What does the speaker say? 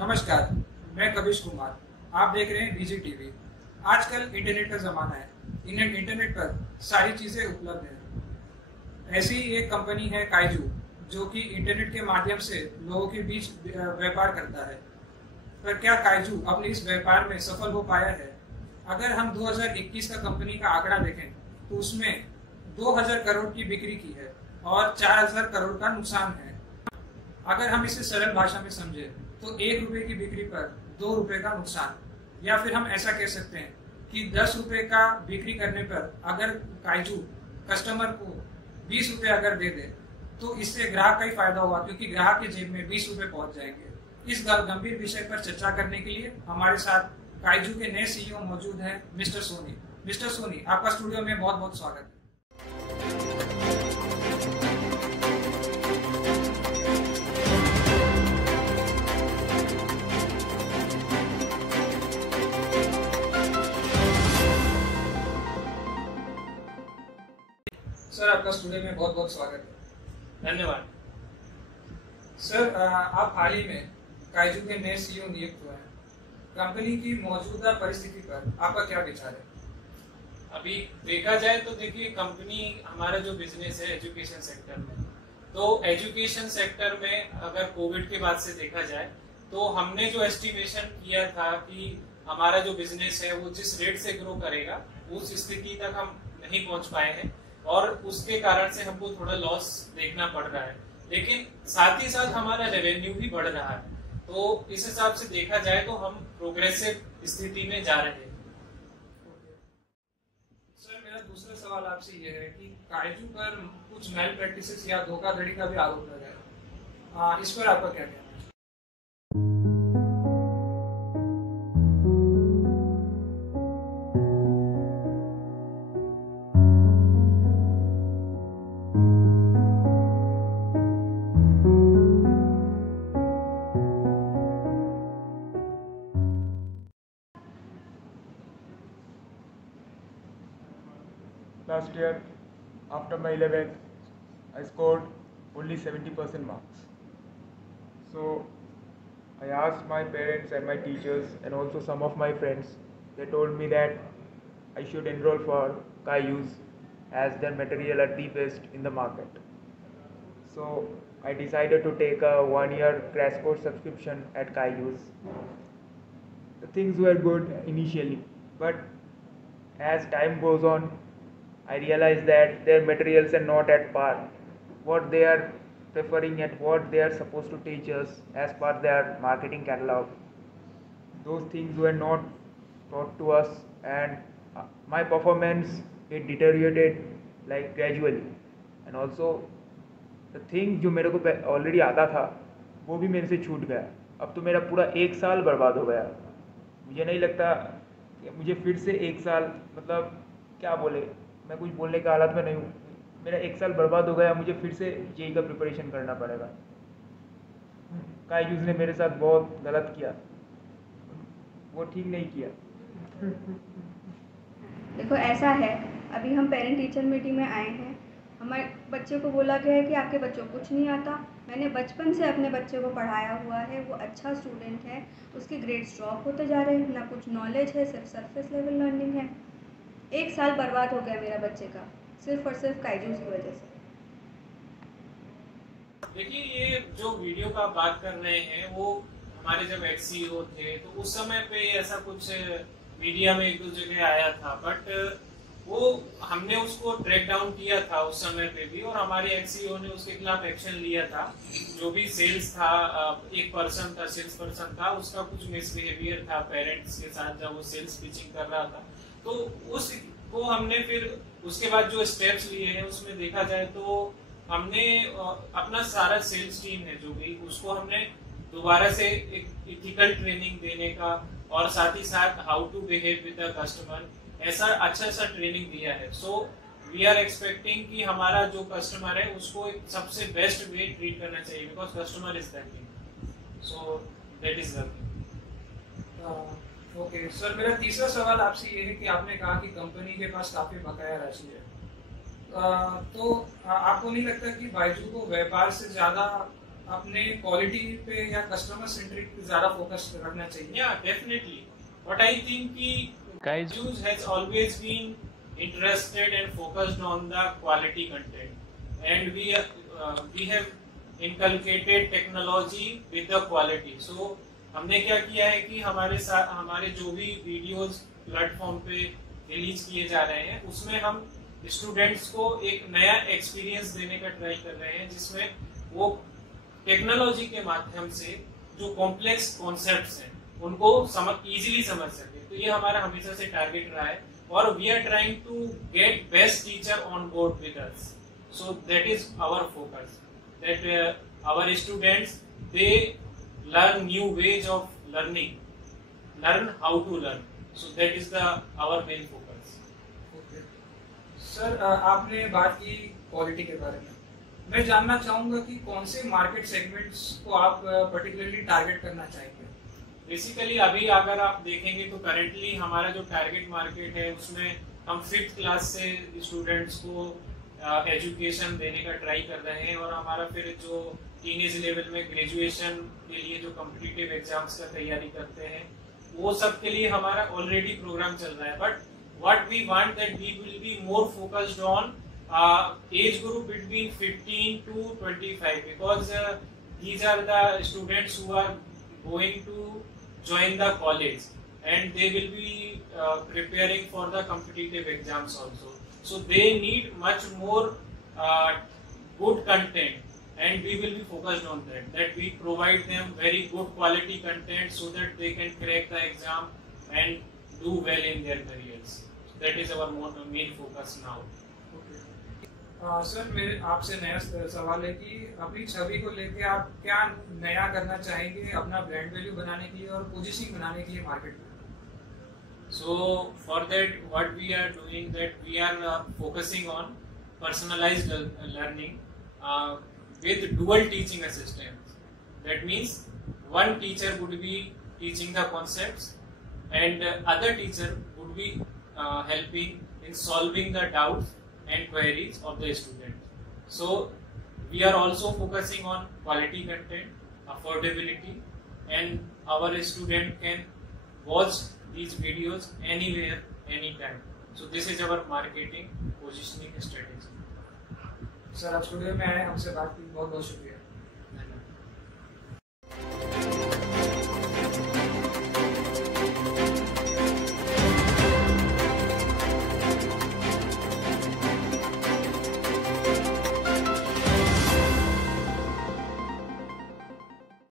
नमस्कार, मैं कविश कुमार। आप देख रहे हैं बीजी टीवी। आजकल इंटरनेट का ज़माना है। इंटरनेट पर सारी चीज़ें उपलब्ध हैं। ऐसी ही एक कंपनी है काइजू, जो कि इंटरनेट के माध्यम से लोगों के बीच व्यापार करता है। पर क्या काइजू अपने इस व्यापार में सफल हो पाया है? अगर हम 2021 का कंपनी का आंकड़ा देखें तो उसमें 2000 करोड़ की बिक्री की है और 4000 करोड़ का नुकसान है। अगर हम इसे सरल भाषा में समझे तो 1 रुपए की बिक्री पर 2 रुपए का नुकसान, या फिर हम ऐसा कह सकते हैं कि 10 रुपए का बिक्री करने पर अगर काइजू कस्टमर को 20 रुपए अगर दे दे तो इससे ग्राहक का ही फायदा होगा, क्योंकि ग्राहक के जेब में 20 रुपए पहुंच जाएंगे। इस गंभीर विषय पर चर्चा करने के लिए हमारे साथ काइजू के नए सीईओ मौजूद हैं, मिस्टर सोनी। मिस्टर सोनी, आपका स्टूडियो में बहुत बहुत स्वागत है। सर, आपका स्टूडियो में बहुत बहुत स्वागत है। धन्यवाद। सर, आप हाल ही में काइजू के नए सीईओ नियुक्त हुए हैं। कंपनी की मौजूदा परिस्थिति पर आपका क्या विचार है? अभी देखा जाए तो देखिए, कंपनी हमारा जो बिजनेस है एजुकेशन सेक्टर में, तो एजुकेशन सेक्टर में अगर कोविड के बाद से देखा जाए तो हमने जो एस्टिमेशन किया था कि हमारा जो बिजनेस है वो जिस रेट से ग्रो करेगा उस स्थिति तक हम नहीं पहुंच पाए हैं और उसके कारण से हमको थोड़ा लॉस देखना पड़ रहा है। लेकिन साथ ही साथ हमारा रेवेन्यू भी बढ़ रहा है, तो इस हिसाब से देखा जाए तो हम प्रोग्रेसिव स्थिति में जा रहे हैं। सर, मेरा दूसरा सवाल आपसे ये है कि काइजू पर कुछ मेल प्रैक्टिसेस या धोखाधड़ी का भी आरोप लगा है। इस पर आपका क्या कहना है? Last year, after my 11th, I scored only 70% marks. So I asked my parents and my teachers and also some of my friends. They told me that I should enroll for Kaiyus as their material are the best in the market. So I decided to take a 1-year crash course subscription at Kaiyus. The things were good initially, but as time goes on, I realized that their materials are not at par. What they are preferring and what they are supposed to teach us as per their marketing catalog, those things were not taught to us, and my performance, it deteriorated like gradually. And also the thing जो मेरे को already आता था वो भी मेरे से छूट गया। अब तो मेरा पूरा 1 साल बर्बाद हो गया। मुझे नहीं लगता कि मुझे फिर से 1 साल, मतलब क्या बोले, मैं कुछ बोलने की हालत में नहीं हूँ। मेरा 1 साल बर्बाद हो गया, मुझे फिर से जेई का प्रिपरेशन करना पड़ेगा। काइजूस ने मेरे साथ बहुत गलत किया, वो ठीक नहीं किया। देखो, ऐसा है, अभी हम पेरेंट टीचर मीटिंग में आए हैं। हमारे बच्चे को बोला गया है कि आपके बच्चों को कुछ नहीं आता। मैंने बचपन से अपने बच्चे को पढ़ाया हुआ है, वो अच्छा स्टूडेंट है, उसके ग्रेड्स ड्रॉप होते जा रहे हैं, ना कुछ नॉलेज है, सिर्फ सरफेस लेवल लर्निंग है। 1 साल बर्बाद हो गया मेरा बच्चे का, सिर्फ और सिर्फ काइजूस की वजह से। देखिए, ये जो वीडियो का बात कर रहे हैं वो हमारे जब एक्सईओ थे तो उस समय पे ऐसा कुछ मीडिया में 1-2 जगह आया था, बट वो हमने उसको ट्रैक डाउन किया था उस समय पे भी, और हमारे एक्सईओ ने उसके खिलाफ एक्शन लिया था। जो भी सेल्स था, एक पर्सन था, सेल्स पर्सन था, उसका कुछ मिसबिहेवियर था पेरेंट्स के साथ जब वो सेल्स पिचिंग कर रहा था, तो उसको हमने फिर उसके बाद जो स्टेप्स लिए हैं उसमें देखा जाए तो हमने अपना सारा सेल्स टीम है जो भी, उसको हमने दोबारा से एक इथिकल ट्रेनिंग देने का और साथ ही साथ how to behave with the customer, ऐसा अच्छा सा ट्रेनिंग दिया है। सो वी आर एक्सपेक्टिंग कि हमारा जो कस्टमर है उसको एक सबसे बेस्ट वे ट्रीट करना चाहिए, because customer is that thing. So that is the thing. Okay sir, मेरा तीसरा सवाल आपसे ये है कि आपने कहा कि कंपनी के पास काफी बकाया राशि है, तो आपको नहीं लगता कि बायजू को व्यापार से ज्यादा अपने क्वालिटी पे या कस्टमर सेंट्रिक ज्यादा फोकस रखना चाहिए? Yeah, definitely. What I think ki Kaiju has always been interested and focused on the quality content, and we have inculcated technology with the quality. So हमने क्या किया है कि हमारे जो भी वीडियोस प्लेटफॉर्म पे रिलीज किए जा रहे हैं उसमें हम स्टूडेंट्स को एक नया एक्सपीरियंस देने का ट्राई कर रहे हैं, जिसमें वो टेक्नोलॉजी के माध्यम से जो कॉम्प्लेक्स कॉन्सेप्ट्स हैं उनको इजीली समझ सके। तो ये हमारा हमेशा से टारगेट रहा है, और we are trying to get best teacher on board with us. So that is our focus, that our students they learn new ways of learning, learn how to learn. So that is our main focus. Okay. Sir, आपने बात की quality के बारे में, मैं जानना चाहूंगा कि कौन से मार्केट सेगमेंट्स को आप पर्टिकुलरली टारगेट करना चाहेंगे? बेसिकली अभी अगर आप देखेंगे तो करेंटली हमारा जो टारगेट मार्केट है उसमें हम 5th क्लास से स्टूडेंट्स को एजुकेशन देने का ट्राई कर रहे हैं, और हमारा फिर जो टीनेज लेवल में ग्रेजुएशन के लिए जो कॉम्पिटिटिव एग्जाम्स का तैयारी करते हैं वो सब के लिए हमारा ऑलरेडी प्रोग्राम चल रहा है। But what we want that we will be more focused on age group between 15 to 25, because these are the students who are going to join the college and they will be preparing for the competitive exams also. So they need much more good content, and we will be focused on that we provide them very good quality content so that they can crack the exam and do well in their careers. That is our main focus now. Sir, मेरे आपसे नया सवाल है कि अपनी छवि को लेके आप क्या नया करना चाहेंगे अपना ब्रांड वैल्यू बनाने के लिए और पोजीशनिंग बनाने के लिए मार्केट में? So for that what we are doing, that we are focusing on personalized learning with dual teaching assistants. That means one teacher would be teaching the concepts and other teacher would be helping in solving the doubts and queries of the student. So we are also focusing on quality content, affordability, and our student can watch these videos anywhere, anytime. So this is our marketing positioning strategy. Sir, आप studio में आए, हमसे बात की, बहुत बहुत शुक्रिया।